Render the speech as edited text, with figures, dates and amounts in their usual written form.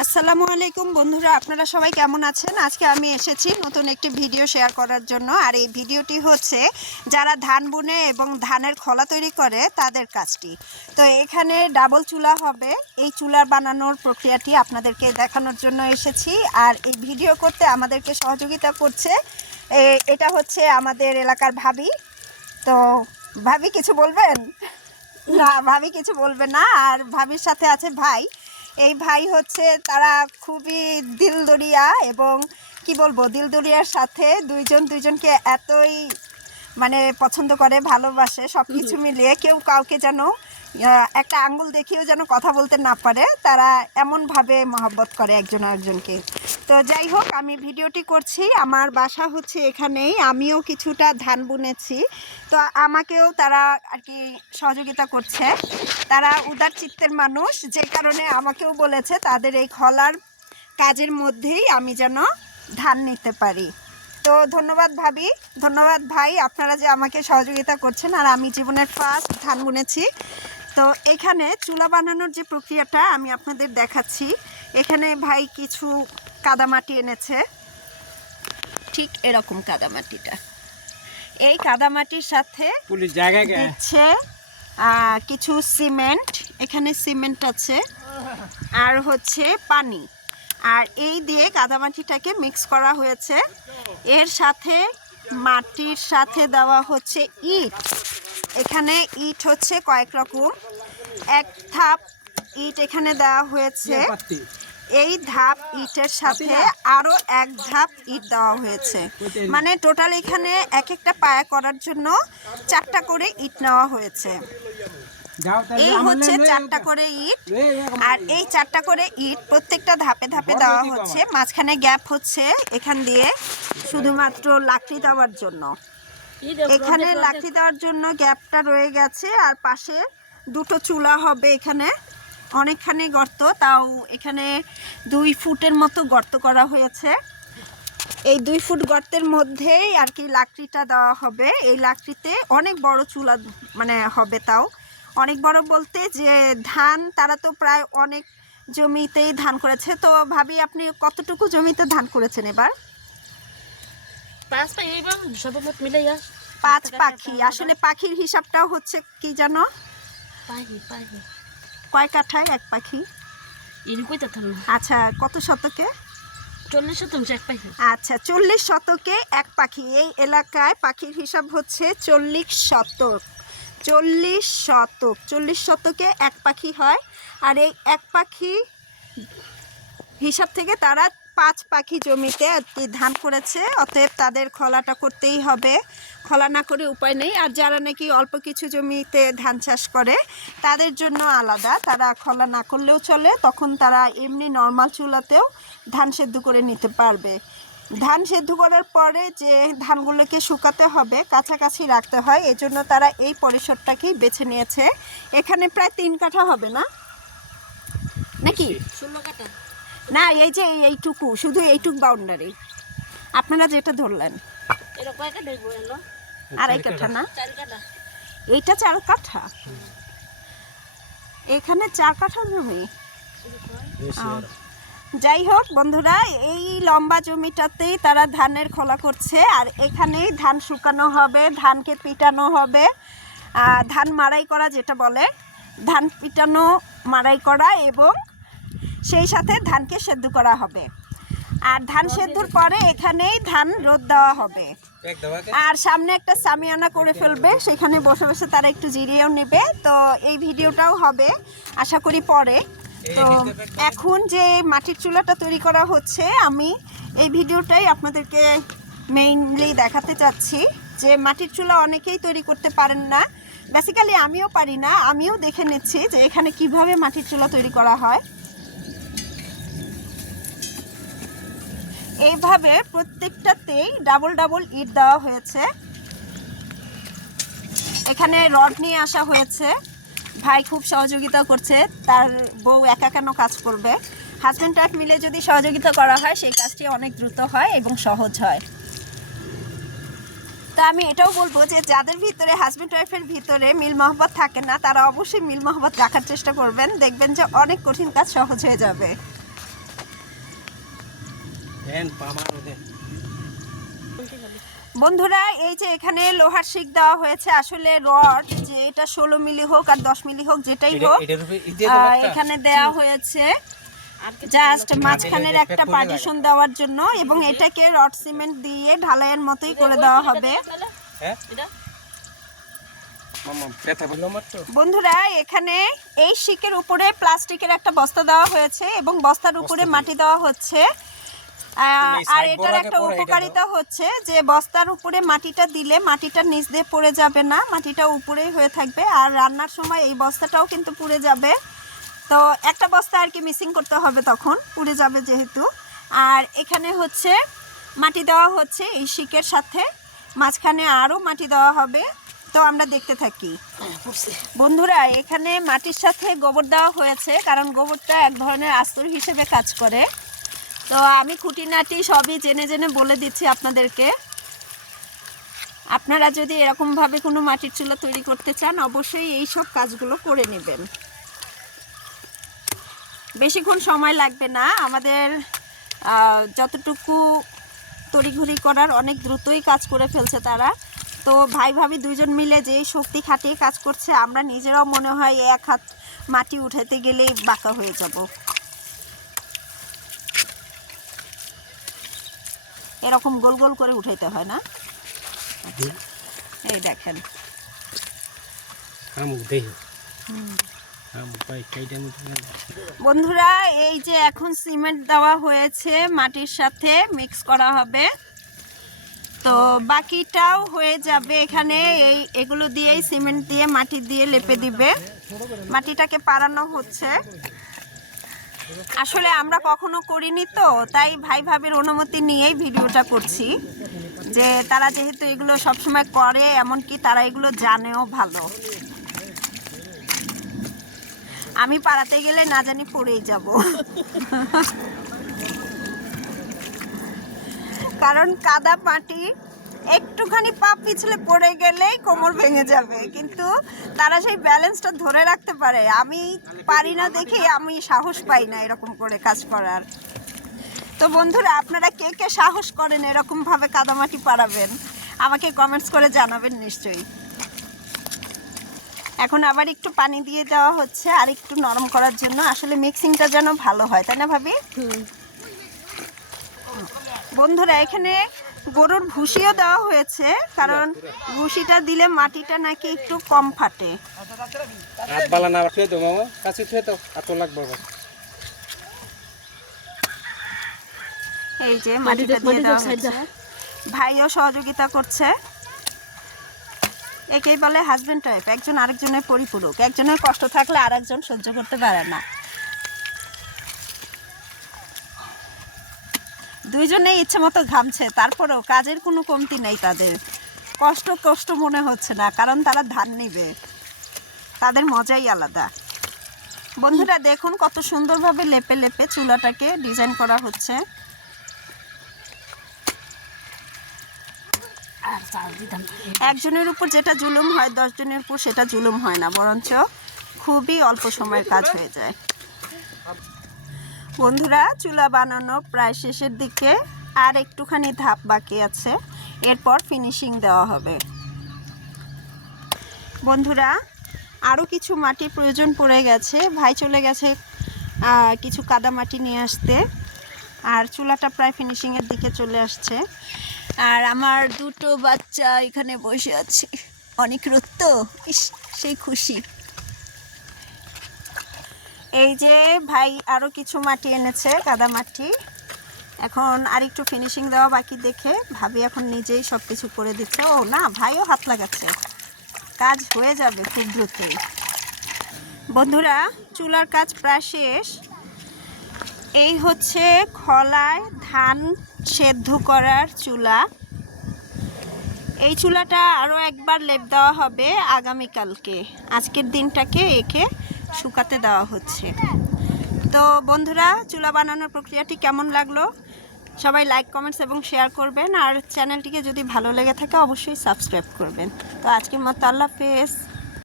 আসসালামু আলাইকুম বন্ধুরা, আপনারা সবাই কেমন আছেন? আজকে আমি এসেছি নতুন একটি ভিডিও শেয়ার করার জন্য। আর এই ভিডিওটি হচ্ছে যারা ধান বুনে এবং ধানের খোলা তৈরি করে তাদের কাজটি। তো এখানে ডাবল চুলা হবে, এই চুলা বানানোর প্রক্রিয়াটি আপনাদেরকে দেখানোর জন্য এসেছি। আর এই ভিডিও করতে আমাদেরকে সহযোগিতা করছে এটা হচ্ছে আমাদের এলাকার ভাবি। তো ভাবি কিছু বলবেন? না, ভাবি কিছু বলবে না। আর ভাবির সাথে আছে ভাই। এই ভাই হচ্ছে তারা খুবই দিলদরিয়া এবং কি বলবো, দিলদরিয়ার সাথে দুইজনকে এতই পছন্দ করে, ভালোবাসে। সব কিছু মিলিয়ে কেউ কাউকে যেন একটা আঙ্গুল দেখিয়েও যেন কথা বলতে না পারে, তারা এমনভাবে মহব্বত করে একজন আরেকজনকে। তো যাই হোক, আমি ভিডিওটি করছি, আমার বাসা হচ্ছে এখানেই। আমিও কিছুটা ধান বুনেছি, তো আমাকেও তারা আর কি সহযোগিতা করছে। তারা উদার চিত্তের মানুষ, যে কারণে আমাকেও বলেছে তাদের এই খলার কাজের মধ্যেই আমি যেন ধান নিতে পারি। তো ধন্যবাদ ভাবি, ধন্যবাদ ভাই, আপনারা যে আমাকে সহযোগিতা করছেন। আর আমি জীবনের ফার্স্ট ধান বুনেছি। তো এখানে চুলা বানানোর যে প্রক্রিয়াটা আমি আপনাদের দেখাচ্ছি। এখানে ভাই কিছু কাদামাটি এনেছে, ঠিক এরকম কাদামাটিটা। এই কাদামাটির সাথে দিচ্ছে কিছু সিমেন্ট, এখানে সিমেন্ট আছে, আর হচ্ছে পানি। আর এই দিয়ে কাদামাটিটাকে মিক্স করা হয়েছে। এর সাথে মাটির সাথে দেওয়া হচ্ছে ইট। এখানে ইট হচ্ছে কয়েক রকম, এক ধাপ ইট এখানে দেওয়া হয়েছে। এই ধাপ ইটের সাথে আরো এক ধাপ ইট দেওয়া হয়েছে, মানে টোটাল এখানে এক একটা পায়া করার জন্য 4টা করে ইট নেওয়া হয়েছে। এই হচ্ছে 4টা করে ইট। আর এই 4টা করে ইট প্রত্যেকটা ধাপে ধাপে দেওয়া হচ্ছে। মাঝখানে গ্যাপ হচ্ছে এখান দিয়ে শুধুমাত্র লাকড়ি দেওয়ার জন্য। এখানে লাকড়ি দেওয়ার জন্য গ্যাপটা রয়ে গেছে। আর পাশে 2টো চুলা হবে। এখানে অনেকখানি গর্ত, তাও এখানে 2 ফুটের মতো গর্ত করা হয়েছে। এই 2 ফুট গর্তের মধ্যেই আর কি লাকড়িটা দেওয়া হবে। এই লাকড়িতে অনেক বড় চুলা হবে, তাও অনেক বড় বলতে যে ধান, তারা তো প্রায় অনেক জমিতেই ধান করেছে। তো ভাবি, আপনি কতটুকু জমিতে ধান করেছেন এবার? 5 পাখি। আসলে পাখির হিসাবটাও হচ্ছে কি জানো? কয় কাঠায় এক পাখি? আচ্ছা, কত শতকে? 40 শতাংশ এক পাখি। আচ্ছা, 40 শতকে এক পাখি। এই এলাকায় পাখির হিসাব হচ্ছে 40 শতক। 40 শতকে এক পাখি হয়। আর এই এক পাখি হিসাব থেকে তারা 5 পাখি জমিতে ধান করেছে। অতএব তাদের খলাটা করতেই হবে, খলা না করে উপায় নেই। আর যারা নাকি অল্প কিছু জমিতে ধান চাষ করে তাদের জন্য আলাদা, তারা খলা না করলেও চলে, তখন তারা এমনি নর্মাল চুলাতেও ধান সেদ্ধ করে নিতে পারবে। ধান সেদ্ধ করার পরে যে ধানগুলোকে শুকাতে হবে, কাছাকাছি রাখতে হয়, এজন্য তারা এই পরিসরটাকেই বেছে নিয়েছে। এখানে প্রায় 3 কাঠা হবে না নাকি? 16 কাঠা না, এই যে এইটুকু, শুধু এইটুক বাউন্ডারি আপনারা যেটা ধরলেন। আড়াই কাঠা না, এইটা 4 কাঠা। এখানে 4 কাঠা জমি। যাই হোক বন্ধুরা, এই লম্বা জমিটাতেই তারা ধানের খোলা করছে। আর এখানেই ধান শুকানো হবে, ধানকে পিটানো হবে, ধান মাড়াই করা যেটা বলে, ধান পিটানো মাড়াই করা, এবং সেই সাথে ধানকে সেদ্ধ করা হবে। আর ধান সেদ্ধর পরে এখানেই ধান রোদ দেওয়া হবে। আর সামনে একটা সামিয়ানা করে ফেলবে, সেখানে বসে বসে তারা একটু জিরিয়েও নেবে। তো এই ভিডিওটাও হবে আশা করি পরে। তো এখন যে মাটির চুলাটা তৈরি করা হচ্ছে, আমি এই ভিডিওটাই আপনাদেরকে মেইনলি দেখাতে চাচ্ছি যে মাটির চুলা অনেকেই তৈরি করতে পারেন না। বেসিক্যালি আমিও পারি না, আমিও দেখে নিচ্ছি যে এখানে কিভাবে মাটির চুলা তৈরি করা হয়। এইভাবে প্রত্যেকটাতেই ডাবল ডাবল ইট দেওয়া হয়েছে। এখানে রড নিয়ে আসা হয়েছে, ভাই খুব সহযোগিতা করছে। তার বউ একা কেন কাজ করবে? হাজব্যান্ড ওয়াইফ মিলে যদি সহযোগিতা করা হয় সেই কাজটি অনেক দ্রুত হয় এবং সহজ হয়। তা আমি এটাও বলবো যে যাদের ভিতরে হাজব্যান্ড ওয়াইফের ভিতরে মিল মহব্বত থাকে না, তারা অবশ্যই মিল মহব্বত রাখার চেষ্টা করবেন, দেখবেন যে অনেক কঠিন কাজ সহজ হয়ে যাবে। বন্ধুরা এই যে এখানে লোহার শিক দেওয়া হয়েছে, আসলে রড যে এটা 16 মিলি হোক আর 10 মিলি হোক যেটাই হোক এখানে দেওয়া হয়েছে জাস্ট মাঝখানের একটা পার্টিশন দেওয়ার জন্য, এবং এটাকে রড সিমেন্ট দিয়ে ঢালাইয়ের মতোই করে দেওয়া হবে। বন্ধুরা এখানে এই শিকের উপরে প্লাস্টিকের একটা বস্তা দেওয়া হয়েছে এবং বস্তার উপরে মাটি দেওয়া হচ্ছে। আর এটার একটা উপকারিতা হচ্ছে যে বস্তার উপরে মাটিটা দিলে মাটিটা নিচ দিয়ে পড়ে যাবে না, মাটিটা উপরেই হয়ে থাকবে, আর রান্নার সময় এই বস্তাটাও কিন্তু পুড়ে যাবে। তো একটা বস্তা আর কি মিসিং করতে হবে, তখন পুড়ে যাবে যেহেতু। আর এখানে হচ্ছে মাটি দেওয়া হচ্ছে এই শিকের সাথে, মাঝখানে আরও মাটি দেওয়া হবে। তো আমরা দেখতে থাকি। বন্ধুরা এখানে মাটির সাথে গোবর দেওয়া হয়েছে, কারণ গোবরটা এক ধরনের আস্তর হিসেবে কাজ করে। তো আমি খুঁটিনাটি সবই জেনে জেনে বলে দিচ্ছি আপনাদেরকে। আপনারা যদি এরকমভাবে কোনো মাটির চুলা তৈরি করতে চান অবশ্যই এই সব কাজগুলো করে নেবেন। বেশিক্ষণ সময় লাগবে না, আমাদের যতটুকু তড়িঘড়ি করার অনেক দ্রুতই কাজ করে ফেলছে তারা। তো ভাই ভাবি দুইজন মিলে যে শক্তি খাটিয়ে কাজ করছে, আমরা নিজেরাও মনে হয় এক হাত মাটি উঠাতে গেলেই বাঁকা হয়ে যাব। এরকম গোল গোল করে উঠাইতে হয় না? এই দেখেন বন্ধুরা, এই যে এখন সিমেন্ট দেওয়া হয়েছে মাটির সাথে মিক্স করা হবে, তো বাকিটাও হয়ে যাবে। এখানে এগুলো দিয়েই সিমেন্ট দিয়ে মাটি দিয়ে লেপে দিবে, মাটিটাকে পাড়ানো হচ্ছে। আসলে আমরা কখনো করিনি, তো তাই ভাই ভাবির অনুমতি নিয়েই ভিডিওটা করছি, যে তারা যেহেতু এগুলো সবসময় করে, এমনকি তারা এগুলো জানেও ভালো। আমি পাড়াতে গেলে না জানি পড়েই যাব, কারণ কাদা মাটি একটুখানি পা পিছলে পড়ে গেলেই কোমর ভেঙে যাবে, কিন্তু তারা সেই ব্যালেন্সটা ধরে রাখতে পারে। আমি পারি না দেখে আমি সাহস পাই না এরকম করে কাজ করার। তো বন্ধুরা আপনারা কে কে সাহস করেন এরকমভাবে কাদামাটি পাড়াবেন, আমাকে কমেন্টস করে জানাবেন নিশ্চয়ই। এখন আবার একটু পানি দিয়ে দেওয়া হচ্ছে আর একটু নরম করার জন্য, আসলে মিক্সিংটা যেন ভালো হয়, তাই না ভাবি? বন্ধুরা এখানে গরুর ভুসিও দেওয়া হয়েছে, কারণ ভুসিটা দিলে মাটিটা নাকি একটু কম ফাটে। এই যে মাটিটা দিয়ে দেওয়া হচ্ছে, ভাইও সহযোগিতা করছে। একেই বলে হাজবেন্ড ওয়াইফ, একজন আরেকজনের পরিপূরক। একজনের কষ্ট থাকলে আরেকজন সহ্য করতে পারে না। দুইজনেই ইচ্ছে মতো ঘামছে, তারপরেও কাজের কোনো কমতি নেই তাদের। কষ্ট কষ্ট মনে হচ্ছে না, কারণ তারা ধান নিবে, তাদের মজাই আলাদা। বন্ধুরা দেখুন কত সুন্দরভাবে লেপে লেপে চুলাটাকে ডিজাইন করা হচ্ছে। একজনের উপর যেটা জুলুম হয় 10 জনের উপর সেটা জুলুম হয় না, বরঞ্চ খুবই অল্প সময়ের কাজ হয়ে যায়। বন্ধুরা চুলা বানানো প্রায় শেষের দিকে, আর একটুখানি ধাপ বাকি আছে, এরপর ফিনিশিং দেওয়া হবে। বন্ধুরা আরও কিছু মাটির প্রয়োজন পড়ে গেছে, ভাই চলে গেছে কিছু কাদা মাটি নিয়ে আসতে, আর চুলাটা প্রায় ফিনিশিংয়ের দিকে চলে আসছে। আর আমার দুটো বাচ্চা এখানে বসে আছে, অনেক রোদ তো, সেই খুশি। এই যে ভাই আরও কিছু মাটি এনেছে, কাদা মাটি। এখন আর একটু ফিনিশিং দেওয়া বাকি দেখে ভাবি এখন নিজেই সব কিছু করে দিচ্ছে। ও না, ভাইও হাত লাগাচ্ছে, কাজ হয়ে যাবে খুব দ্রুতই। বন্ধুরা চুলার কাজ প্রায় শেষ। এই হচ্ছে খলায় ধান সেদ্ধ করার চুলা। এই চুলাটা আরও একবার লেপ দেওয়া হবে আগামীকালকে, আজকের দিনটাকে একে শুকাতে দেওয়া হচ্ছে। তো বন্ধুরা চুলা বানানোর প্রক্রিয়াটি কেমন লাগলো সবাই লাইক কমেন্টস এবং শেয়ার করবেন, আর চ্যানেলটিকে যদি ভালো লেগে থাকে অবশ্যই সাবস্ক্রাইব করবেন। তো আজকের মতো আল্লাহ হাফেজ।